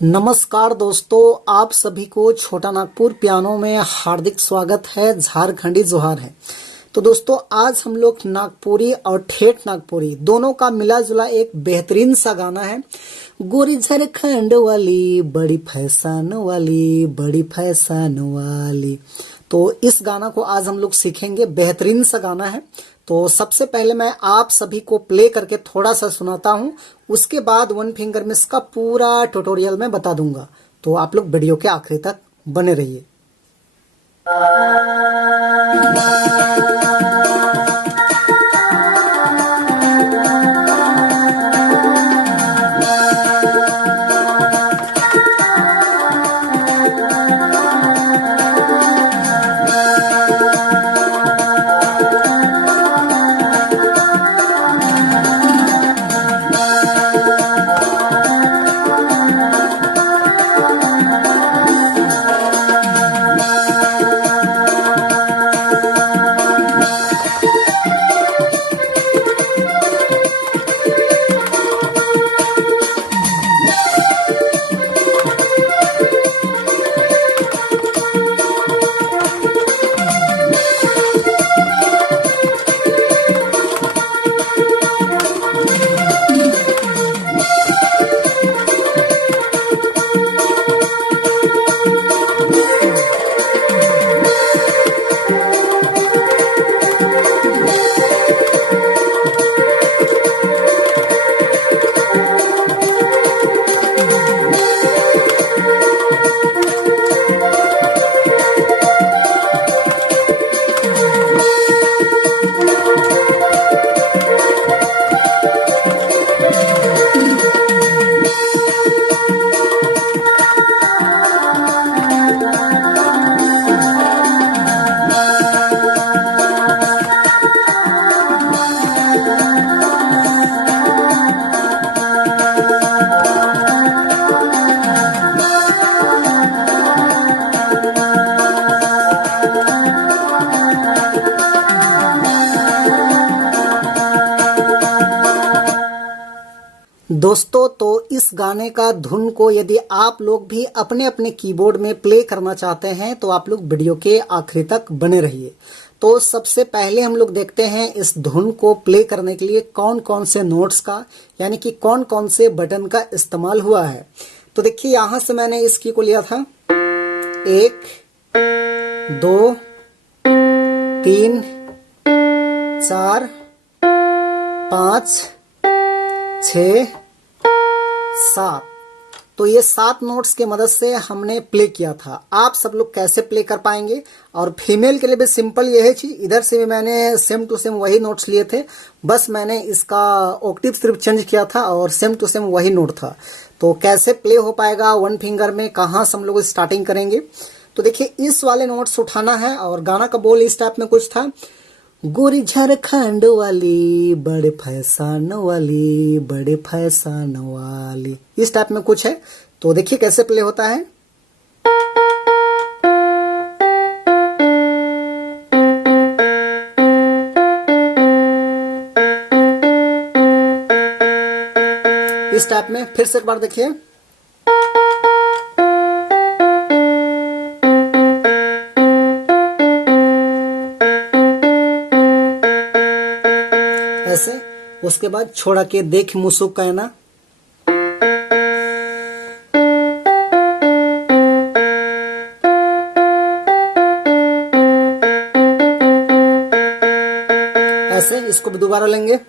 नमस्कार दोस्तों, आप सभी को छोटा नागपुर पियानो में हार्दिक स्वागत है। झारखंडी जोहार है। तो दोस्तों, आज हम लोग नागपुरी और ठेठ नागपुरी दोनों का मिला जुला एक बेहतरीन सा गाना है। गोरी झारखंड वाली बड़ी फैशन वाली, बड़ी फैशन वाली। तो इस गाना को आज हम लोग सीखेंगे। बेहतरीन सा गाना है। तो सबसे पहले मैं आप सभी को प्ले करके थोड़ा सा सुनाता हूँ, उसके बाद वन फिंगर मिस का पूरा ट्यूटोरियल मैं बता दूंगा। तो आप लोग वीडियो के आखिरी तक बने रहिए। दोस्तों, तो इस गाने का धुन को यदि आप लोग भी अपने अपने कीबोर्ड में प्ले करना चाहते हैं तो आप लोग वीडियो के आखिरी तक बने रहिए। तो सबसे पहले हम लोग देखते हैं इस धुन को प्ले करने के लिए कौन कौन से नोट्स का, यानी कि कौन कौन से बटन का इस्तेमाल हुआ है। तो देखिए, यहां से मैंने इस की को लिया था 1 2 3 4 5 6 7। तो ये 7 नोट्स के मदद से हमने प्ले किया था। आप सब लोग कैसे प्ले कर पाएंगे? और फीमेल के लिए भी सिंपल ये है चीज। इधर से भी मैंने सेम टू सेम वही नोट्स लिए थे, बस मैंने इसका ऑक्टेव सिर्फ चेंज किया था और सेम टू सेम वही नोट था। तो कैसे प्ले हो पाएगा वन फिंगर में, कहाँ से हम लोग स्टार्टिंग करेंगे? तो देखिए, इस वाले नोट्स उठाना है और गाना का बोल इस टाइप में कुछ था। गोरी झारखंड वाली बड़े फैशन वाली, बड़े फैशन वाली, इस टाइप में कुछ है। तो देखिए कैसे प्ले होता है। इस टाइप में फिर से एक बार देखिए। ऐसे, उसके बाद छोड़ा के देख मुसुक कहना। ऐसे इसको भी दोबारा लेंगे।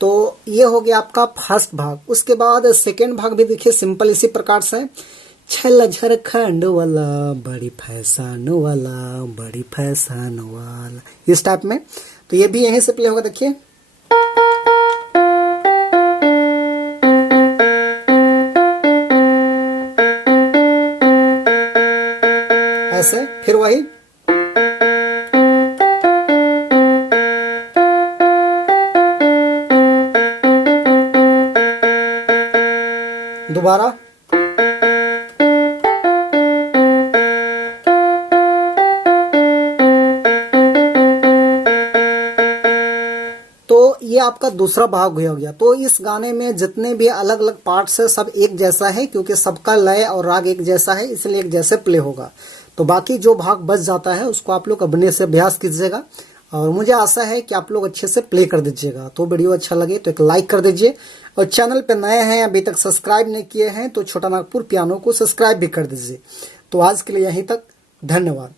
तो ये हो गया आपका फर्स्ट भाग। उसके बाद सेकेंड भाग भी देखिए सिंपल इसी प्रकार से। छला झारखंड वाला बड़ी फैशन वाला, बड़ी फैशन वाला, इस टाइप में। तो ये भी यहीं से प्ले होगा। देखिए, ऐसे फिर वही। दोबारा। आपका दूसरा भाग हो गया। तो इस गाने में जितने भी अलग अलग पार्ट्स है सब एक जैसा है, क्योंकि सबका लय और राग एक जैसा है, इसलिए एक जैसे प्ले होगा। तो बाकी जो भाग बच जाता है उसको आप लोग अपने से अभ्यास कीजिएगा, और मुझे आशा है कि आप लोग अच्छे से प्ले कर दीजिएगा। तो वीडियो अच्छा लगे तो एक लाइक कर दीजिए, और चैनल पे नए हैं अभी तक सब्सक्राइब नहीं किए हैं तो छोटा नागपुर पियानो को सब्सक्राइब भी कर दीजिए। तो आज के लिए यहीं तक, धन्यवाद।